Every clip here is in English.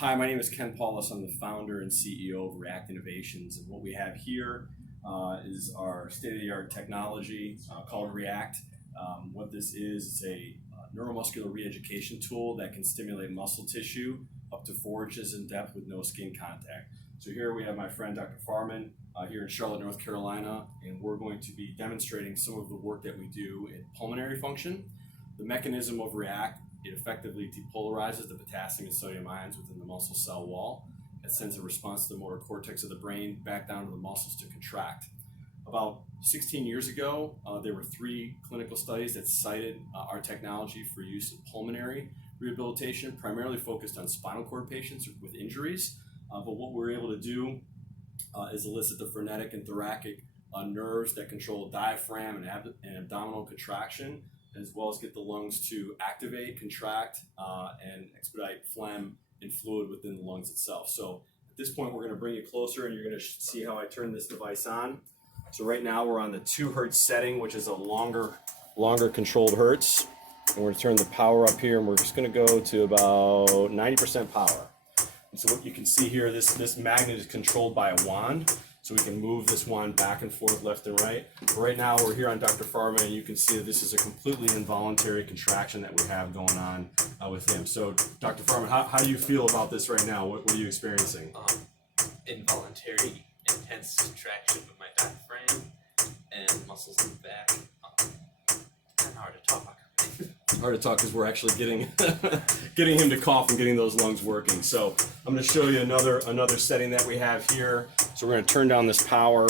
Hi, my name is Ken Paulus. I'm the founder and CEO of React Innovations, and what we have here is our state-of-the-art technology called React. What this is, it's a neuromuscular re-education tool that can stimulate muscle tissue up to 4 inches in depth with no skin contact. So here we have my friend Dr. Farman here in Charlotte, North Carolina, and we're going to be demonstrating some of the work that we do in pulmonary function. The mechanism of React, it effectively depolarizes the potassium and sodium ions within the muscle cell wall. It sends a response to the motor cortex of the brain back down to the muscles to contract. About 16 years ago, there were 3 clinical studies that cited our technology for use in pulmonary rehabilitation, primarily focused on spinal cord patients with injuries. But what we're able to do is elicit the phrenic and thoracic nerves that control diaphragm and abdominal contraction, as well as get the lungs to activate, contract, and expedite phlegm and fluid within the lungs itself. So at this point, we're going to bring you closer and you're going to see how I turn this device on. So right now we're on the 2 hertz setting, which is a longer controlled hertz. And we're going to turn the power up here, and we're just going to go to about 90% power. And so what you can see here, this magnet is controlled by a wand. So we can move this wand back and forth, left and right. But right now we're here on Dr. Farman, and you can see that this is a completely involuntary contraction that we have going on with him. So Dr. Farman, how do you feel about this right now? What are you experiencing? Involuntary intense contraction of my diaphragm and muscles in the back. Kind of hard to talk. Hard to talk because we're actually getting getting him to cough and getting those lungs working. So I'm going to show you another setting that we have here. So we're going to turn down this power.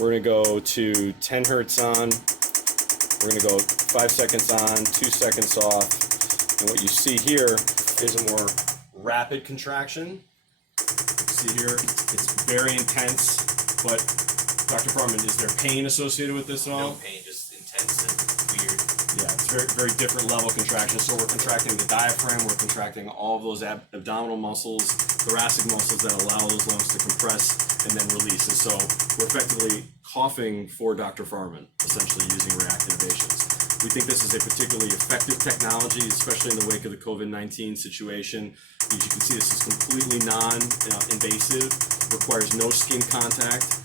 We're going to go to 10 hertz on. We're going to go 5 seconds on, 2 seconds off. And what you see here is a more rapid contraction. See here, it's very intense. But Dr. Farman, is there pain associated with this at all? No pain, just intense and weird. Yeah, it's very different level contraction. So we're contracting the diaphragm, we're contracting all of those abdominal muscles, thoracic muscles that allow those lungs to compress and then release. And so we're effectively coughing for Dr. Farman, essentially using React Innovations. We think this is a particularly effective technology, especially in the wake of the COVID-19 situation. As you can see, this is completely non-invasive, requires no skin contact.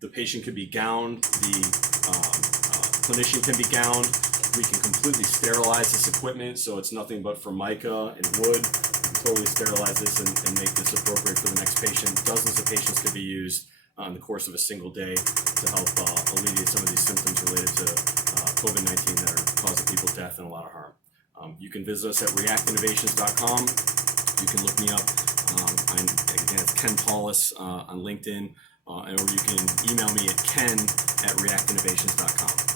The patient can be gowned, the clinician can be gowned. We can completely sterilize this equipment, so it's nothing but formica and wood. We can totally sterilize this and make this appropriate for the next patient. Dozens of patients can be used in the course of a single day to help alleviate some of these symptoms related to COVID-19 that are causing people death and a lot of harm. You can visit us at reactinnovations.com. You can look me up. Again, it's Ken Paulus on LinkedIn, or you can email me at ken@reactinnovations.com.